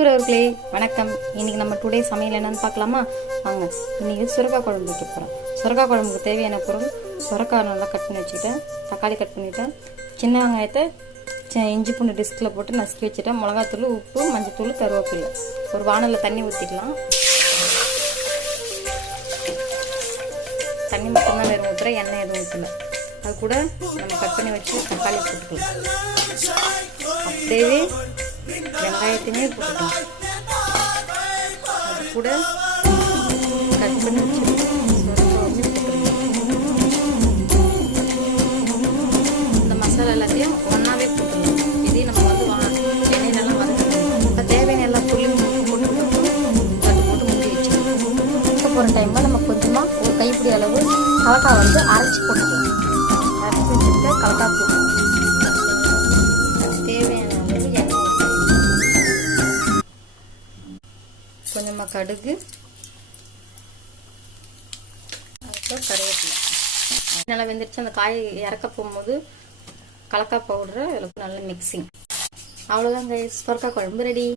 உறவுகளே வணக்கம். இன்னைக்கு நம்ம டுடே சமையல் என்னன்னு பார்க்கலாமா? வாங்க. இன்னைக்கு சுரக்காய் குழம்பு வைக்க போகிறோம். சுரக்காய் குழம்புக்கு தேவையான பொருள்: சுரக்காய் நல்லா கட் பண்ணி வச்சுக்கிட்டேன், தக்காளி கட் பண்ணிட்டேன், சின்ன வெங்காயத்தை இஞ்சி பூண்டு டிஸ்கில் போட்டு நசுக்கி வச்சுட்டேன், மிளகாத்தூள், உப்பு, மஞ்சத்தூள், கருவேப்பிலை. ஒரு வானலில் தண்ணி ஊற்றிக்கலாம். தண்ணி மட்டும்தான் வேறு ஊற்றுறேன், எண்ணெய் எதுவும் ஊற்றல. அது கூட நம்ம கட் பண்ணி வச்சு தக்காளி போட்டுக்கலாம். அப்படியே வெங்காயத்தையுமே போட்டுக்கலாம். அது கூட கட் பண்ணி வச்சு இந்த மசாலா எல்லாத்தையும் ஒன்றாவே போட்டுக்கலாம். இதையும் நம்ம எண்ணெயிலெல்லாம் வதக்கணும். இப்போ தேவையான எல்லா பொருளையும் போட்டு மூடி வச்சுக்கணும். இருக்க போகிற டைமில் நம்ம கொஞ்சமாக ஒரு கைப்பிடி அளவு கலக்காய் அரைச்சி போட்டுக்கலாம். அரைச்சி வச்சுட்டு கலக்காய் போட்டுக்கலாம். தேவையான அளவு எண்ணெய், கொஞ்சமாக கடுகு, அதுக்கப்புறம் கருவேப்பிலை. நல்லா வெந்துருச்சு. அந்த காய் இறக்க போகும்போது கலக்காய் பவுடரை அதில் நல்ல மிக்சிங். அவ்வளோதான் கைஸ், சுரக்காய் குழம்பு ரெடி.